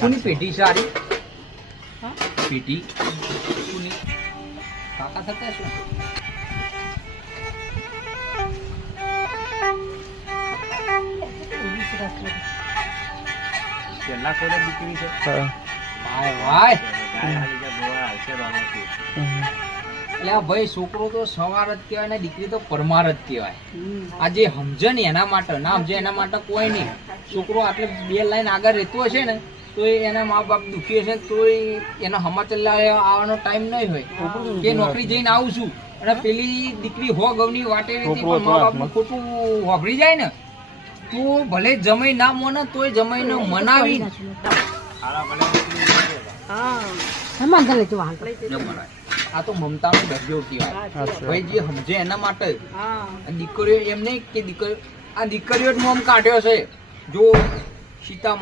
કોની પેટી સારી પેટી કોની કાકા થતા શું છેલ્લા કોને દીકરી છે ભાઈ ભાઈ એટલે આ ભાઈ છોકરો તો સવાર જ કહેવાય ને દીકરી તો પરમાર જ કહેવાય આ જે સમજે ને એના માટે ના સમજે એના માટે કોઈ નહીં છોકરો આટલે 2 લાઈન આગળ રહેતો હશે ને તો એના મા બાપ દુખી હશે તો એના સમાચાર આવવાનો ટાઈમ નહીં હોય કે નોકરી જઈને આવું છું અને પેલી દીકરી હો ગવની વાટે મા બાપનું ખોટું વાપરી જાય ને તો ભલે જમાઈ ના મોને તોય જમાઈને મનાવી આ તો મમતાનો દરજ્જો કહેવાય ભાઈ જે સમજે એના માટે દીકરીઓ એમ નહીં કે દીકરીઓ આ દીકરીઓ જ મોમ કાઢ્યો છે જો સીતા